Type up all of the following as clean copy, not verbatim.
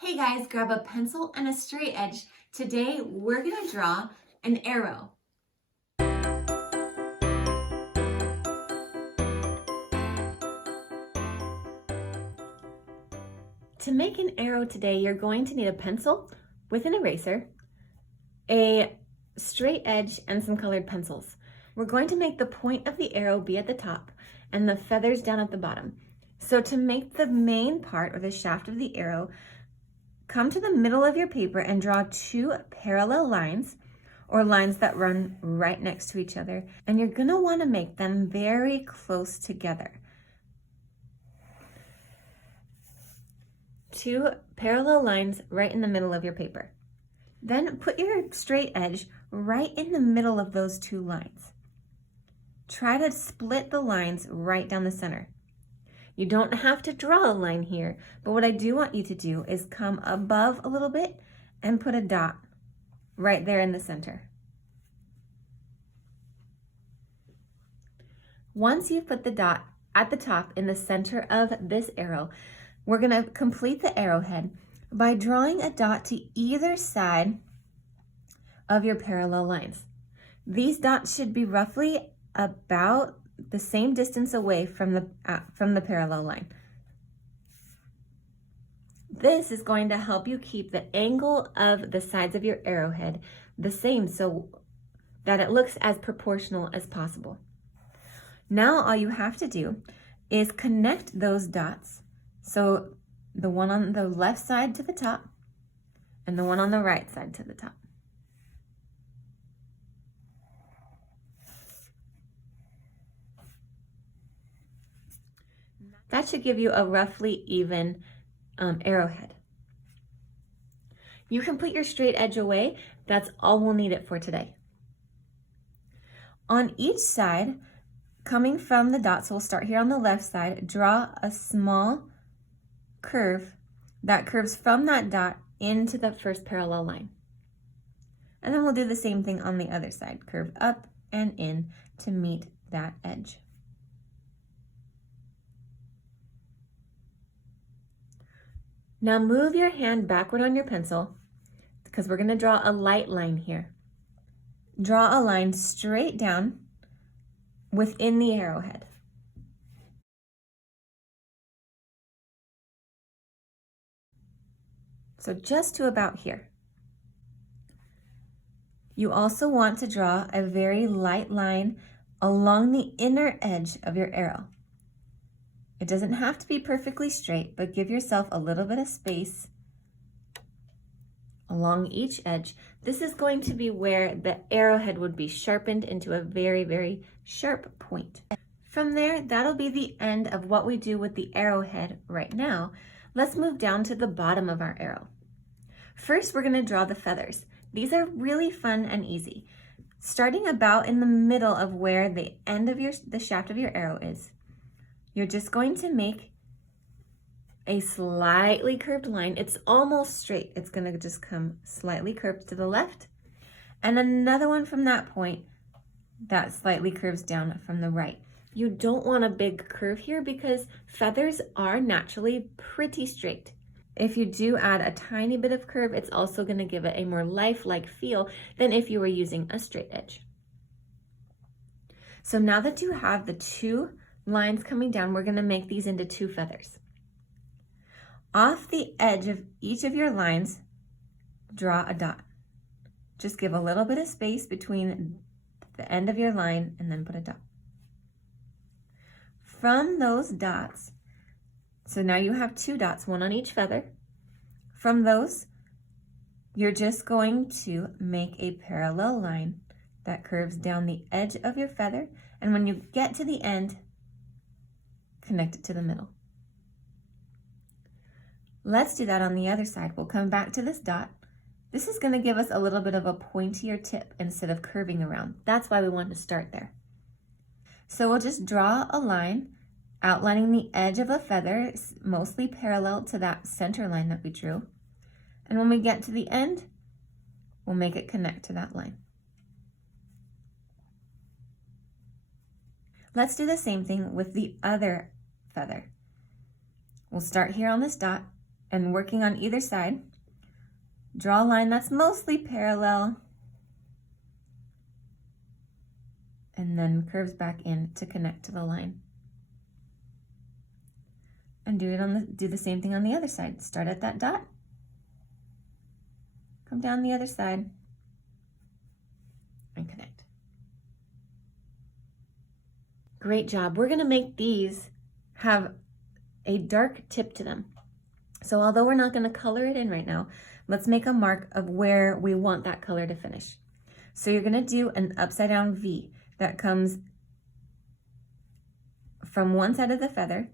Hey guys, grab a pencil and a straight edge. Today we're gonna draw an arrow. To make an arrow today, you're going to need a pencil with an eraser, a straight edge, and some colored pencils. We're going to make the point of the arrow be at the top and the feathers down at the bottom. So to make the main part or the shaft of the arrow, come to the middle of your paper and draw two parallel lines or lines that run right next to each other. And you're gonna wanna make them very close together. Two parallel lines right in the middle of your paper. Then put your straight edge right in the middle of those two lines. Try to split the lines right down the center. You don't have to draw a line here, but what I do want you to do is come above a little bit and put a dot right there in the center. Once you've put the dot at the top in the center of this arrow, we're gonna complete the arrowhead by drawing a dot to either side of your parallel lines. These dots should be roughly about the same distance away from the parallel line. This is going to help you keep the angle of the sides of your arrowhead the same so that it looks as proportional as possible. Now all you have to do is connect those dots. So the one on the left side to the top and the one on the right side to the top. That should give you a roughly even arrowhead. You can put your straight edge away. That's all we'll need it for today. On each side, coming from the dots, so we'll start here on the left side, draw a small curve that curves from that dot into the first parallel line. And then we'll do the same thing on the other side, curve up and in to meet that edge. Now move your hand backward on your pencil because we're going to draw a light line here. Draw a line straight down within the arrowhead. So just to about here. You also want to draw a very light line along the inner edge of your arrow. It doesn't have to be perfectly straight, but give yourself a little bit of space along each edge. This is going to be where the arrowhead would be sharpened into a very, very sharp point. From there, that'll be the end of what we do with the arrowhead right now. Let's move down to the bottom of our arrow. First, we're gonna draw the feathers. These are really fun and easy. Starting about in the middle of where the end of the shaft of your arrow is, you're just going to make a slightly curved line. It's almost straight. It's gonna just come slightly curved to the left, and another one from that point that slightly curves down from the right. You don't want a big curve here because feathers are naturally pretty straight. If you do add a tiny bit of curve, it's also gonna give it a more lifelike feel than if you were using a straight edge. So now that you have the two lines coming down, we're gonna make these into two feathers. Off the edge of each of your lines, draw a dot. Just give a little bit of space between the end of your line and then put a dot. From those dots, so now you have two dots, one on each feather. From those, you're just going to make a parallel line that curves down the edge of your feather, and when you get to the end, connect it to the middle. Let's do that on the other side. We'll come back to this dot. This is going to give us a little bit of a pointier tip instead of curving around. That's why we want to start there. So we'll just draw a line outlining the edge of a feather, mostly parallel to that center line that we drew. And when we get to the end, we'll make it connect to that line. Let's do the same thing with the other feather. We'll start here on this dot, and working on either side, draw a line that's mostly parallel and then curves back in to connect to the line. And do the same thing on the other side. Start at that dot, come down the other side, and connect. Great job. We're going to make these have a dark tip to them. So although we're not going to color it in right now, let's make a mark of where we want that color to finish. So you're going to do an upside down V that comes from one side of the feather,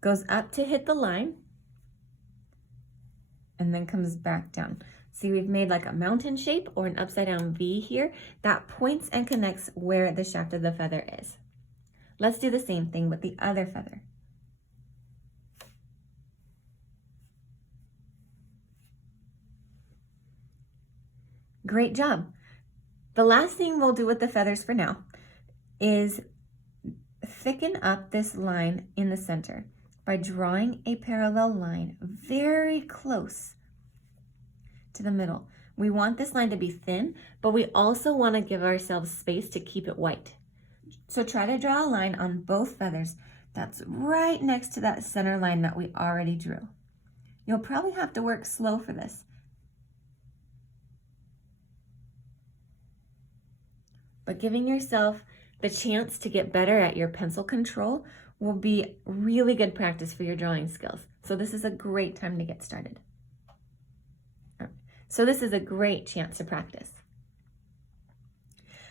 goes up to hit the line, and then comes back down. See, we've made like a mountain shape or an upside down V here that points and connects where the shaft of the feather is. Let's do the same thing with the other feather. Great job. The last thing we'll do with the feathers for now is thicken up this line in the center by drawing a parallel line very close to the middle. We want this line to be thin, but we also want to give ourselves space to keep it white. So try to draw a line on both feathers that's right next to that center line that we already drew. You'll probably have to work slow for this. But giving yourself the chance to get better at your pencil control will be really good practice for your drawing skills. So this is a great time to get started. So this is a great chance to practice.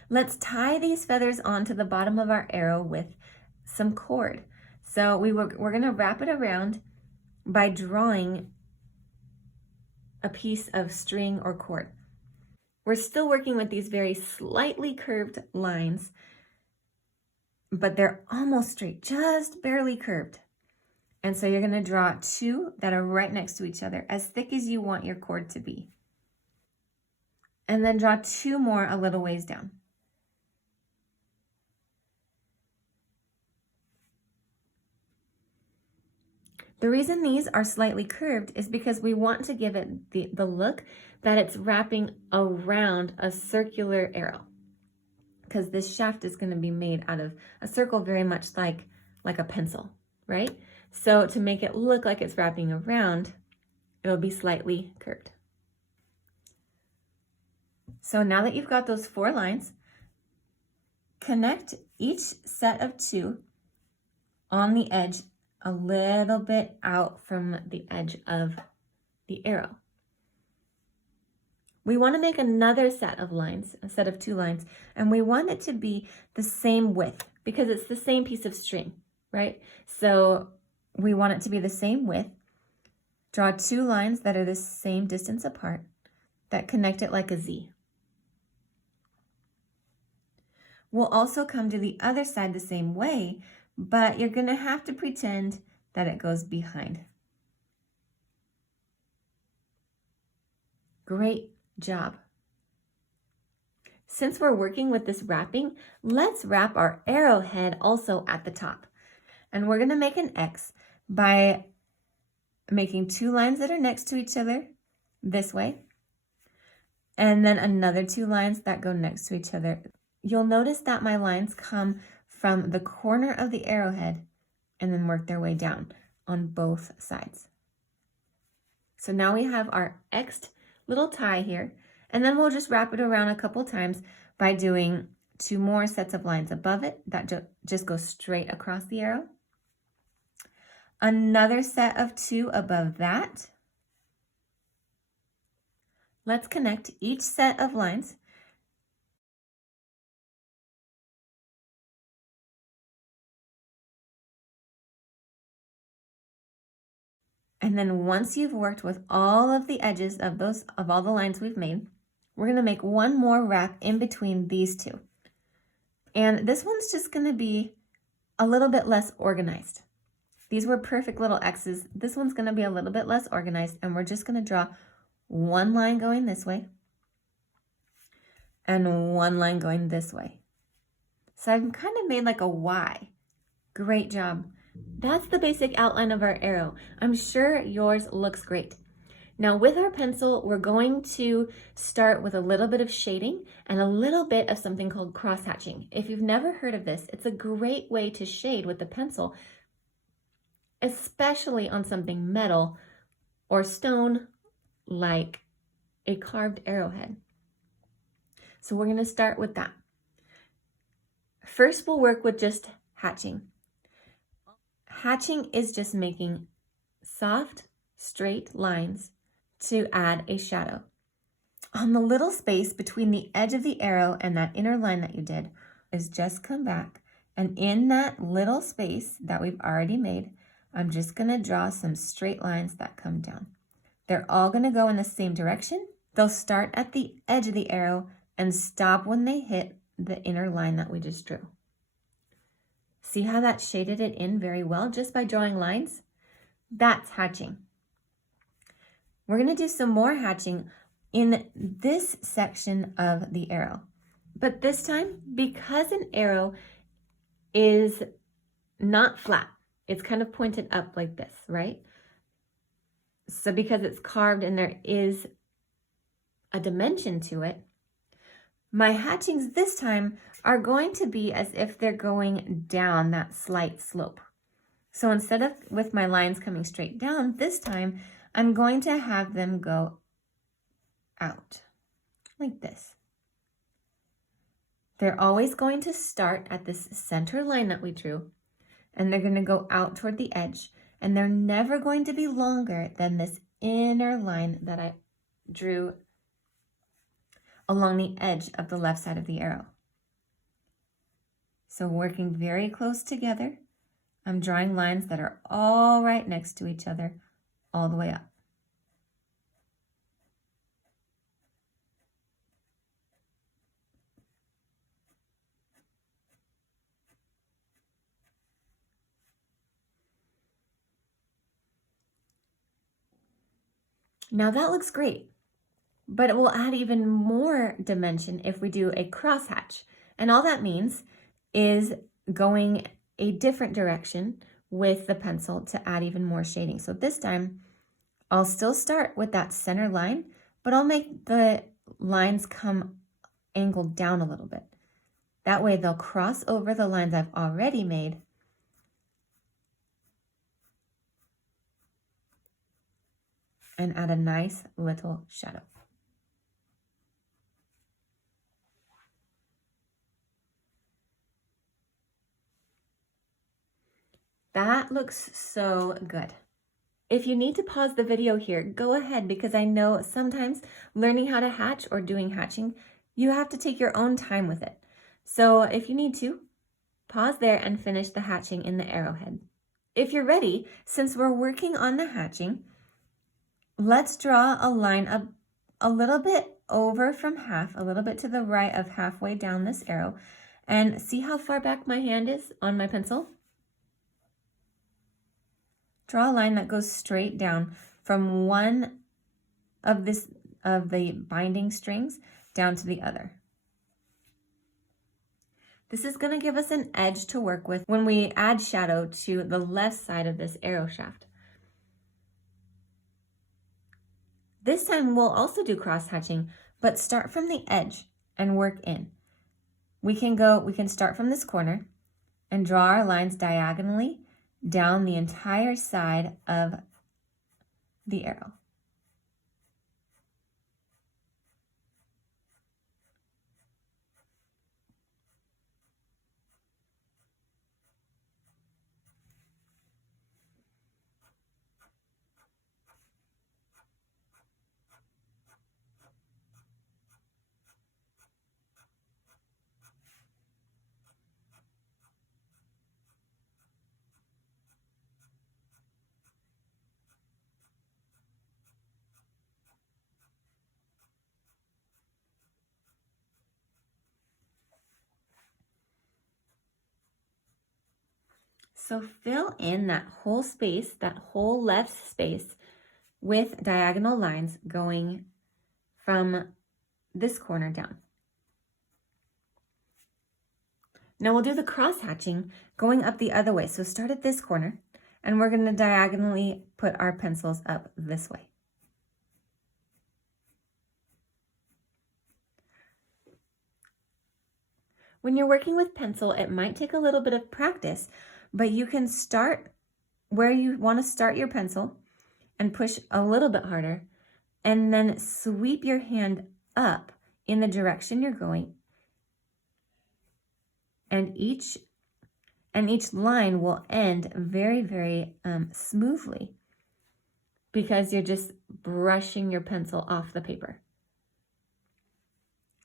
Let's tie these feathers onto the bottom of our arrow with some cord. So we're going to wrap it around by drawing a piece of string or cord. We're still working with these very slightly curved lines, but they're almost straight, just barely curved. And so you're going to draw two that are right next to each other, as thick as you want your cord to be. And then draw two more a little ways down. The reason these are slightly curved is because we want to give it the look that it's wrapping around a circular arrow, because this shaft is going to be made out of a circle very much like a pencil, right? So to make it look like it's wrapping around, it'll be slightly curved. So now that you've got those 4 lines, connect each set of 2 on the edge a little bit out from the edge of the arrow. We want to make another set of lines, a set of 2 lines, and we want it to be the same width because it's the same piece of string, right? So we want it to be the same width. Draw 2 lines that are the same distance apart that connect it like a Z. We'll also come to the other side the same way, but you're going to have to pretend that it goes behind. Great job. Since we're working with this wrapping, let's wrap our arrowhead also at the top. And we're going to make an X by making 2 lines that are next to each other this way, and then another 2 lines that go next to each other. You'll notice that my lines come from the corner of the arrowhead and then work their way down on both sides. So now we have our X'd little tie here, and then we'll just wrap it around a couple times by doing 2 more sets of lines above it that just go straight across the arrow. Another set of 2 above that. Let's connect each set of lines. And then once you've worked with all of the edges of all the lines we've made, we're going to make one more wrap in between these 2. And this one's just going to be a little bit less organized. These were perfect little X's. This one's going to be a little bit less organized, and we're just going to draw 1 line going this way and 1 line going this way. So I've kind of made like a Y. Great job. That's the basic outline of our arrow. I'm sure yours looks great. Now with our pencil, we're going to start with a little bit of shading and a little bit of something called cross-hatching. If you've never heard of this, it's a great way to shade with the pencil, especially on something metal or stone like a carved arrowhead. So we're going to start with that. First, we'll work with just hatching. Hatching is just making soft, straight lines to add a shadow. On the little space between the edge of the arrow and that inner line that you did is just come back, and in that little space that we've already made, I'm just going to draw some straight lines that come down. They're all going to go in the same direction. They'll start at the edge of the arrow and stop when they hit the inner line that we just drew. See how that shaded it in very well just by drawing lines? That's hatching. We're going to do some more hatching in this section of the arrow. But this time, because an arrow is not flat, it's kind of pointed up like this, right? So because it's carved and there is a dimension to it, my hatchings this time are going to be as if they're going down that slight slope. So instead of with my lines coming straight down, this time I'm going to have them go out like this. They're always going to start at this center line that we drew, and they're going to go out toward the edge, and they're never going to be longer than this inner line that I drew along the edge of the left side of the arrow. So working very close together, I'm drawing lines that are all right next to each other all the way up. Now that looks great, but it will add even more dimension if we do a crosshatch. And all that means is going a different direction with the pencil to add even more shading. So this time, I'll still start with that center line, but I'll make the lines come angled down a little bit. That way they'll cross over the lines I've already made and add a nice little shadow. That looks so good. If you need to pause the video here, go ahead, because I know sometimes learning how to hatch or doing hatching, you have to take your own time with it. So if you need to, pause there and finish the hatching in the arrowhead. If you're ready, since we're working on the hatching, let's draw a line a little bit over from half, a little bit to the right of halfway down this arrow, and see how far back my hand is on my pencil? Draw a line that goes straight down from one of the binding strings down to the other. This is going to give us an edge to work with when we add shadow to the left side of this arrow shaft. This time we'll also do cross hatching, but start from the edge and work in. We can start from this corner and draw our lines diagonally down the entire side of the arrow. So fill in that whole space, that whole left space, with diagonal lines going from this corner down. Now we'll do the cross hatching going up the other way. So start at this corner, and we're going to diagonally put our pencils up this way. When you're working with pencil, it might take a little bit of practice, but you can start where you want to start your pencil and push a little bit harder, and then sweep your hand up in the direction you're going. And each line will end very, very smoothly because you're just brushing your pencil off the paper.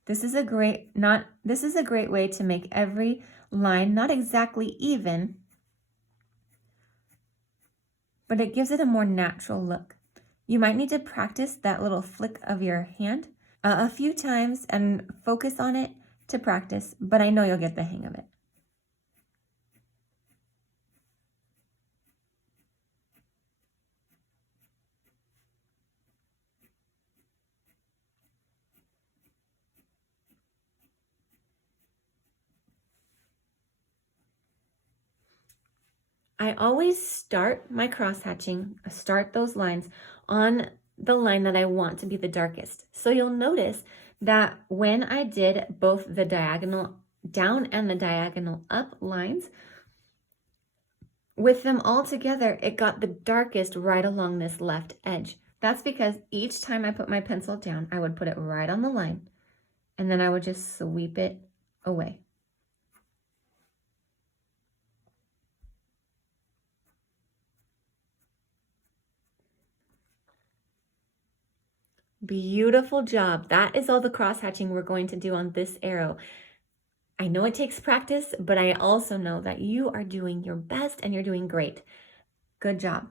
This is a great way to make every line not exactly even, but it gives it a more natural look. You might need to practice that little flick of your hand a few times and focus on it to practice, but I know you'll get the hang of it. I always start my cross-hatching, start those lines on the line that I want to be the darkest. So you'll notice that when I did both the diagonal down and the diagonal up lines, with them all together, it got the darkest right along this left edge. That's because each time I put my pencil down, I would put it right on the line, and then I would just sweep it away. Beautiful job. That is all the cross-hatching we're going to do on this arrow. I know it takes practice, but I also know that you are doing your best and you're doing great. Good job.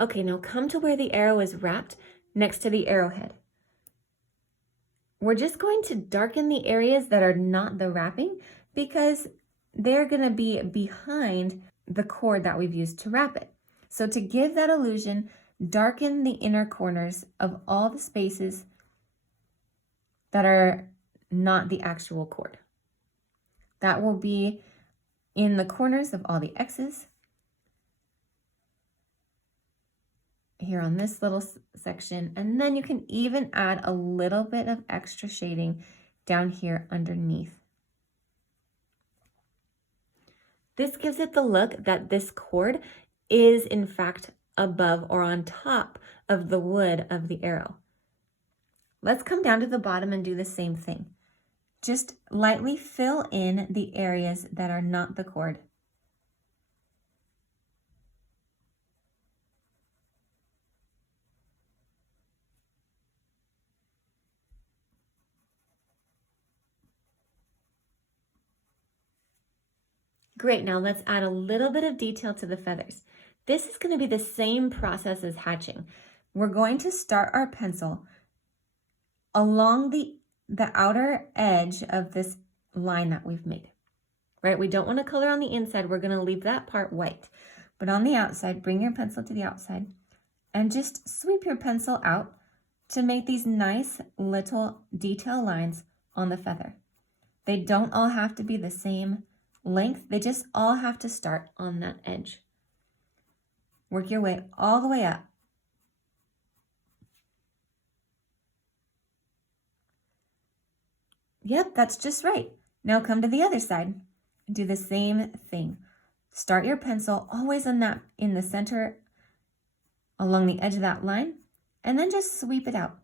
Okay, now come to where the arrow is wrapped next to the arrowhead. We're just going to darken the areas that are not the wrapping because they're going to be behind the cord that we've used to wrap it. So to give that illusion, darken the inner corners of all the spaces that are not the actual cord. That will be in the corners of all the X's. Here on this little section, and then you can even add a little bit of extra shading down here underneath. This gives it the look that this cord is in fact above or on top of the wood of the arrow. Let's come down to the bottom and do the same thing. Just lightly fill in the areas that are not the cord. Great, now let's add a little bit of detail to the feathers. This is going to be the same process as hatching. We're going to start our pencil along the outer edge of this line that we've made, right? We don't want to color on the inside. We're going to leave that part white. But on the outside, bring your pencil to the outside and just sweep your pencil out to make these nice little detail lines on the feather. They don't all have to be the same length. They just all have to start on that edge. Work your way all the way up. Yep, that's just right. Now come to the other side and do the same thing. Start your pencil always in the center along the edge of that line, and then just sweep it out.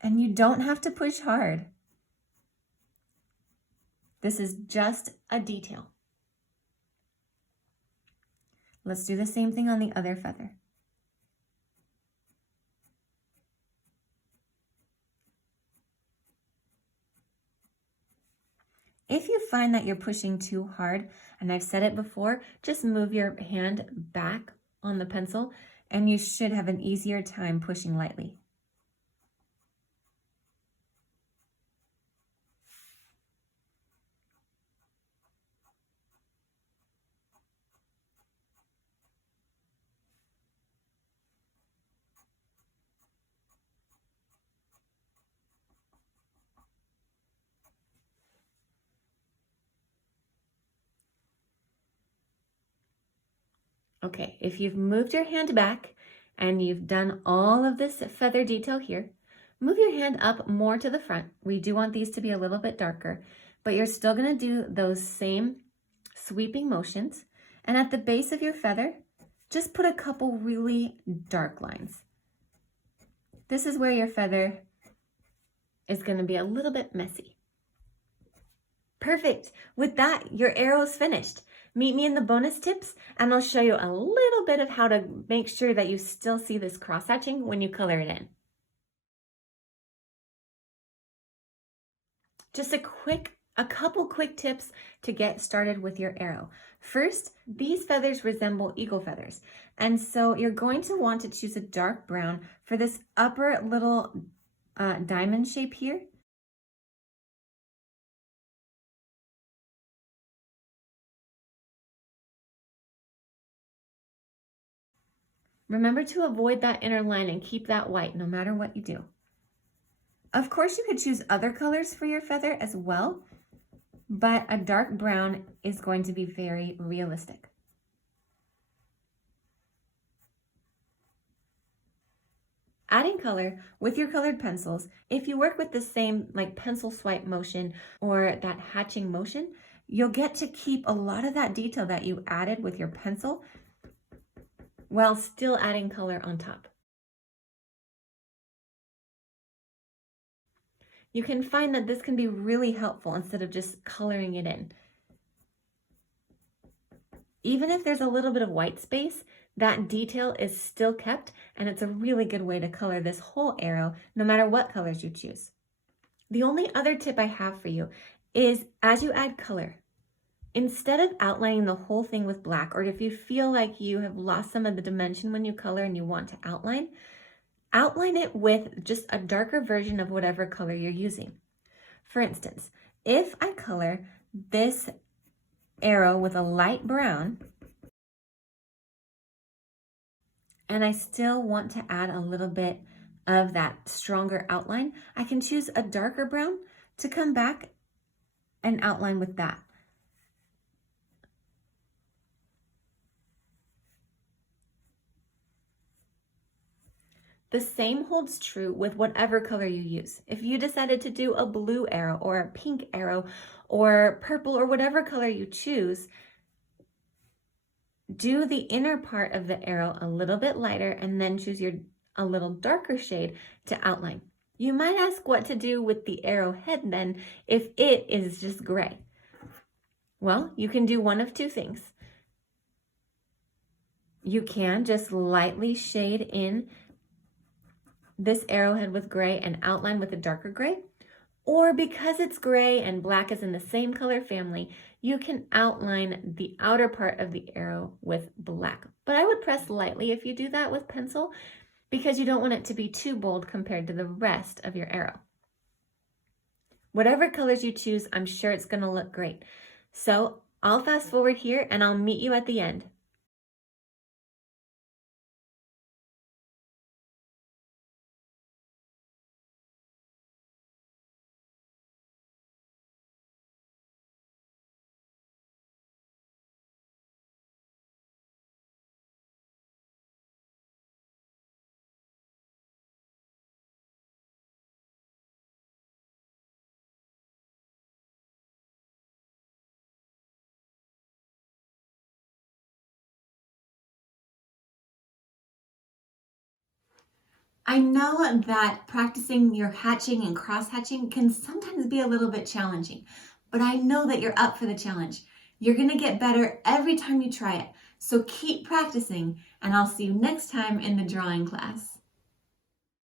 And you don't have to push hard. This is just a detail. Let's do the same thing on the other feather. If you find that you're pushing too hard, and I've said it before, just move your hand back on the pencil and you should have an easier time pushing lightly. Okay, if you've moved your hand back and you've done all of this feather detail here, move your hand up more to the front. We do want these to be a little bit darker, but you're still gonna do those same sweeping motions. And at the base of your feather, just put a couple really dark lines. This is where your feather is gonna be a little bit messy. Perfect. With that, your arrow is finished. Meet me in the bonus tips and I'll show you a little bit of how to make sure that you still see this cross-hatching when you color it in. Just a couple quick tips to get started with your arrow. First, these feathers resemble eagle feathers. And so you're going to want to choose a dark brown for this upper little diamond shape here. Remember to avoid that inner line and keep that white no matter what you do. Of course, you could choose other colors for your feather as well, but a dark brown is going to be very realistic. Adding color with your colored pencils, if you work with the same like pencil swipe motion or that hatching motion, you'll get to keep a lot of that detail that you added with your pencil while still adding color on top. You can find that this can be really helpful instead of just coloring it in. Even if there's a little bit of white space, that detail is still kept, and it's a really good way to color this whole arrow, no matter what colors you choose. The only other tip I have for you is as you add color, instead of outlining the whole thing with black, or if you feel like you have lost some of the dimension when you color and you want to outline it with just a darker version of whatever color you're using. For instance, if I color this arrow with a light brown, and I still want to add a little bit of that stronger outline, I can choose a darker brown to come back and outline with that. The same holds true with whatever color you use. If you decided to do a blue arrow or a pink arrow or purple or whatever color you choose, do the inner part of the arrow a little bit lighter and then choose a little darker shade to outline. You might ask what to do with the arrowhead then if it is just gray. Well, you can do one of two things. You can just lightly shade in this arrowhead with gray and outline with a darker gray, or because it's gray and black is in the same color family, you can outline the outer part of the arrow with black. But I would press lightly if you do that with pencil because you don't want it to be too bold compared to the rest of your arrow. Whatever colors you choose, I'm sure it's going to look great. So I'll fast forward here and I'll meet you at the end. I know that practicing your hatching and cross hatching can sometimes be a little bit challenging, but I know that you're up for the challenge. You're going to get better every time you try it. So keep practicing, and I'll see you next time in the drawing class.